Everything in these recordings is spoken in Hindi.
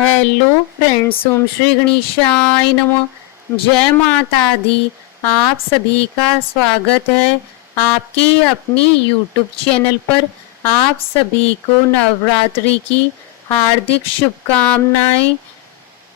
हेलो फ्रेंड्स, ओम श्री गणेशाय नमः। जय माता दी। आप सभी का स्वागत है आपके अपनी यूट्यूब चैनल पर। आप सभी को नवरात्रि की हार्दिक शुभकामनाएं।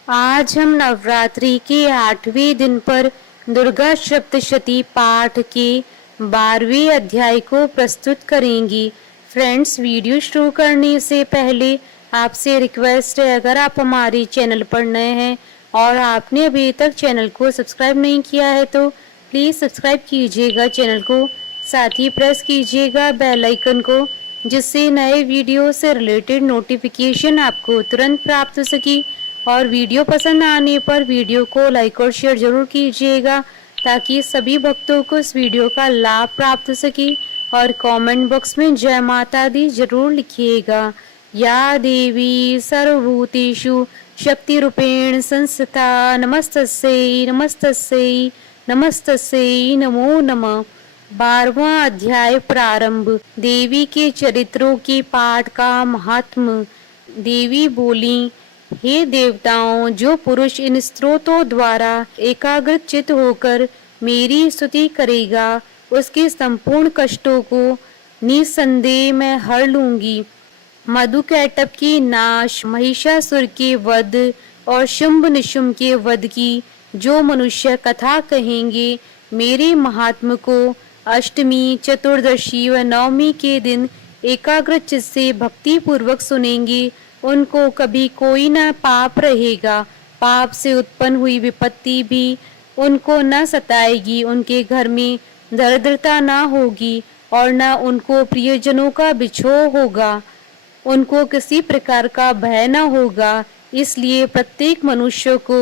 आज हम नवरात्रि के 8वें दिन पर दुर्गा सप्तशती पाठ के 12वें अध्याय को प्रस्तुत करेंगी। फ्रेंड्स, वीडियो शुरू करने से पहले आपसे रिक्वेस्ट है, अगर आप हमारे चैनल पर नए हैं और आपने अभी तक चैनल को सब्सक्राइब नहीं किया है तो प्लीज़ सब्सक्राइब कीजिएगा चैनल को। साथ ही प्रेस कीजिएगा बेल आइकन को, जिससे नए वीडियो से रिलेटेड नोटिफिकेशन आपको तुरंत प्राप्त हो सके। और वीडियो पसंद आने पर वीडियो को लाइक और शेयर जरूर कीजिएगा, ताकि सभी भक्तों को इस वीडियो का लाभ प्राप्त हो सके। और कमेंट बॉक्स में जय माता दी जरूर लिखिएगा। या देवी सर्वभूतेषु शक्ति रूपेण संस्थिता नमस्तस्यै नमस्तस्यै नमस्तस्यै नमो नमः। 12वां अध्याय प्रारंभ। देवी के चरित्रों के पाठ का महात्म। देवी बोली, हे देवताओं, जो पुरुष इन स्तोत्रों द्वारा एकाग्रचित होकर मेरी स्तुति करेगा, उसके संपूर्ण कष्टों को निसंदेह मैं हर लूंगी। मधुकैटभ की नाश, महिषासुर के वध और शुंभ निशुंभ के वध की जो मनुष्य कथा कहेंगे, मेरे महात्म को अष्टमी, चतुर्दशी व नवमी के दिन एकाग्रचित से भक्ति पूर्वक सुनेंगे, उनको कभी कोई न पाप रहेगा। पाप से उत्पन्न हुई विपत्ति भी उनको न सताएगी। उनके घर में दरिद्रता न होगी और न उनको प्रियजनों का बिछोह होगा। उनको किसी प्रकार का भय न होगा। इसलिए प्रत्येक मनुष्य को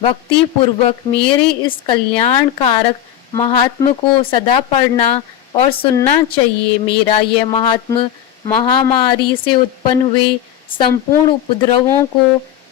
भक्ति पूर्वक मेरे इस कल्याण कारक महात्म को सदा पढ़ना और सुनना चाहिए। मेरा यह महात्म महामारी से उत्पन्न हुए संपूर्ण उपद्रवों को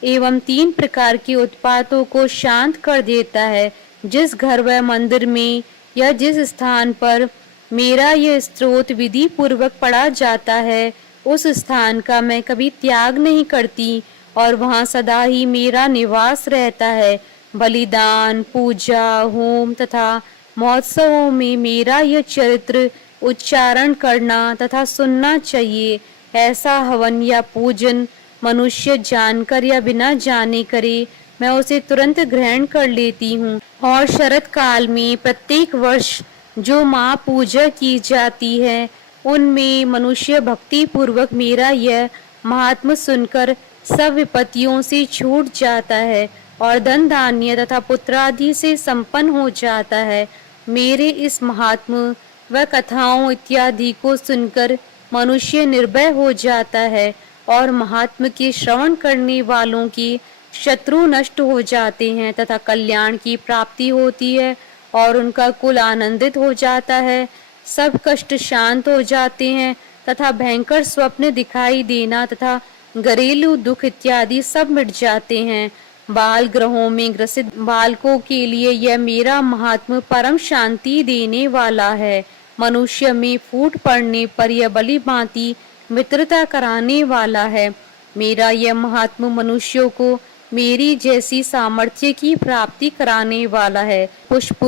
एवं 3 प्रकार के उत्पातों को शांत कर देता है। जिस घर व मंदिर में या जिस स्थान पर मेरा यह स्तोत्र विधि पूर्वक पढ़ा जाता है, उस स्थान का मैं कभी त्याग नहीं करती और वहाँ सदा ही मेरा निवास रहता है। बलिदान, पूजा, होम तथा महोत्सवों में मेरा यह चरित्र उच्चारण करना तथा सुनना चाहिए। ऐसा हवन या पूजन मनुष्य जानकर या बिना जाने करे, मैं उसे तुरंत ग्रहण कर लेती हूँ। और शरद काल में प्रत्येक वर्ष जो माँ पूजा की जाती है, उनमें मनुष्य भक्ति पूर्वक मेरा यह महात्म सुनकर सब विपत्तियों से छूट जाता है और धन धान्य तथा पुत्रादि से संपन्न हो जाता है। मेरे इस महात्म व कथाओं इत्यादि को सुनकर मनुष्य निर्भय हो जाता है और महात्म के श्रवण करने वालों के शत्रु नष्ट हो जाते हैं तथा कल्याण की प्राप्ति होती है और उनका कुल आनंदित हो जाता है। सब कष्ट शांत हो जाते हैं तथा भयंकर स्वप्न दिखाई देना तथा घरेलू दुख इत्यादि सब मिट जाते हैं। बाल ग्रहों में ग्रसित बालकों के लिए यह मेरा महात्म परम शांति देने वाला है। मनुष्य में फूट पड़ने पर यह बलि भांति मित्रता कराने वाला है। मेरा यह महात्म मनुष्यों को मेरी जैसी सामर्थ्य की प्राप्ति कराने वाला है। पुष्प,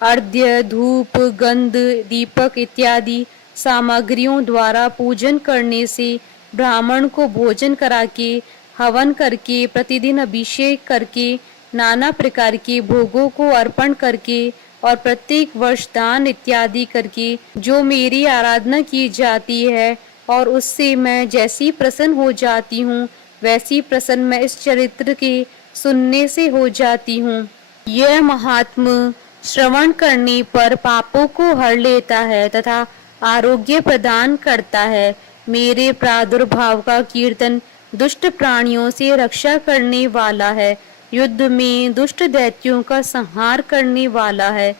अर्घ्य, धूप, गंध, दीपक इत्यादि सामग्रियों द्वारा पूजन करने से, ब्राह्मण को भोजन करा के, हवन करके, प्रतिदिन अभिषेक करके, नाना प्रकार के भोगों को अर्पण करके और प्रत्येक वर्ष दान इत्यादि करके जो मेरी आराधना की जाती है और उससे मैं जैसी प्रसन्न हो जाती हूँ, वैसी प्रसन्न मैं इस चरित्र के सुनने से हो जाती हूँ। यह महात्म श्रवण करने पर पापों को हर लेता है तथा आरोग्य प्रदान करता है। मेरे प्रादुर्भाव का कीर्तन दुष्ट प्राणियों से रक्षा करने वाला है। युद्ध में दुष्ट दैत्यों का संहार करने वाला है।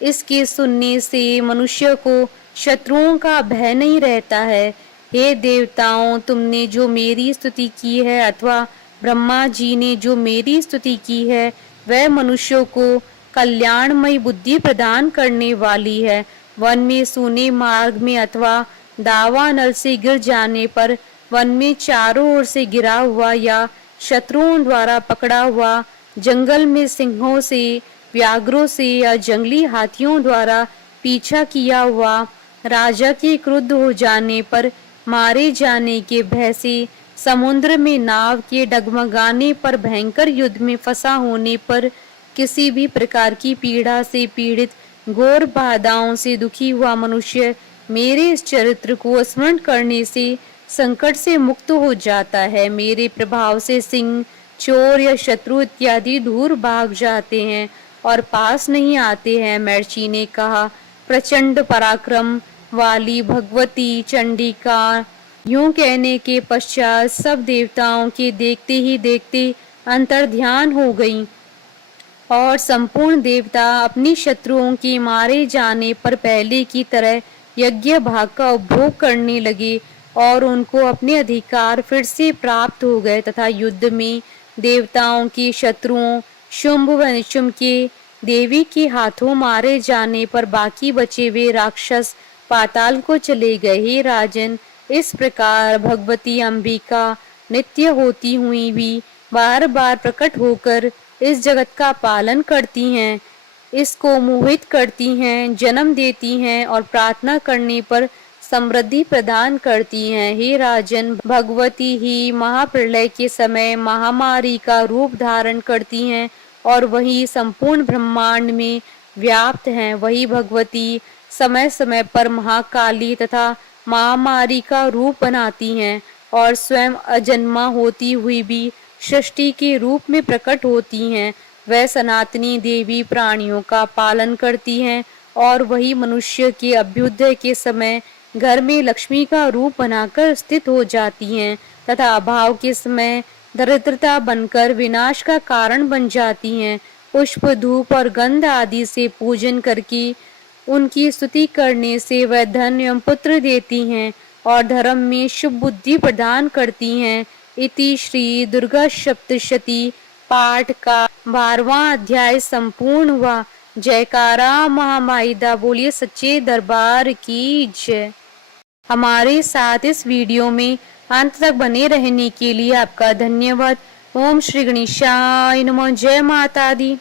इसके सुनने से मनुष्य को शत्रुओं का भय नहीं रहता है। हे देवताओं, तुमने जो मेरी स्तुति की है अथवा ब्रह्मा जी ने जो मेरी स्तुति की है, वह मनुष्यों को कल्याणमयी बुद्धि प्रदान करने वाली है। वन में सूने मार्ग में अथवा दावानल से गिर जाने पर वन में चारों ओर से गिरा हुआ या शत्रुओं द्वारा पकड़ा हुआ, जंगल में सिंहों से, व्याघ्रों से या जंगली हाथियों द्वारा पीछा किया हुआ, राजा के क्रुद्ध हो जाने पर मारे जाने के भय से, समुद्र में नाव के डगमगाने पर, भयंकर युद्ध में फंसा होने पर, किसी भी प्रकार की पीड़ा से पीड़ित, घोर बाधाओं से दुखी हुआ मनुष्य मेरे इस चरित्र को स्मरण करने से संकट से मुक्त हो जाता है। मेरे प्रभाव से सिंह, चोर या शत्रु इत्यादि दूर भाग जाते हैं और पास नहीं आते हैं। महर्षि ने कहा, प्रचंड पराक्रम वाली भगवती चंडिका। यूं कहने के पश्चात सब देवताओं के देखते ही देखते अंतर्ध्यान हो गईं और संपूर्ण देवता अपनी शत्रुओं के मारे जाने पर पहले की तरह यज्ञ भाग का उपभोग करने लगे और उनको अपने अधिकार फिर से प्राप्त हो गए तथा युद्ध में देवताओं के शत्रुओं शुंभ व निशुंभ के देवी के हाथों मारे जाने पर बाकी बचे हुए राक्षस पाताल को चले गए। हे राजन, इस प्रकार भगवती अंबिका नित्य होती हुई भी बार बार प्रकट होकर इस जगत का पालन करती हैं, इसको मोहित करती हैं, जन्म देती हैं और प्रार्थना करने पर समृद्धि प्रदान करती हैं। हे राजन, भगवती ही महाप्रलय के समय महामारी का रूप धारण करती हैं और वही संपूर्ण ब्रह्मांड में व्याप्त हैं। वही भगवती समय समय पर महाकाली तथा महामारी का रूप बनाती हैं और स्वयं अजन्मा होती हुई भी सृष्टि के रूप में प्रकट होती हैं। वह सनातनी देवी प्राणियों का पालन करती हैं और वही मनुष्य के अभ्युदय के समय घर में लक्ष्मी का रूप बनाकर स्थित हो जाती हैं तथा अभाव के समय दरिद्रता बनकर विनाश का कारण बन जाती हैं। पुष्प, धूप और गंध आदि से पूजन करके उनकी स्तुति करने से वह धन एवं पुत्र देती हैं और धर्म में शुभ बुद्धि प्रदान करती हैं। इति श्री दुर्गा सप्तशती पाठ का 12वां अध्याय संपूर्ण हुआ। जयकारा महामाई दा, बोलिए सच्चे दरबार की जय। हमारे साथ इस वीडियो में अंत तक बने रहने के लिए आपका धन्यवाद। ओम श्री गणेशाय नमः। जय माता दी।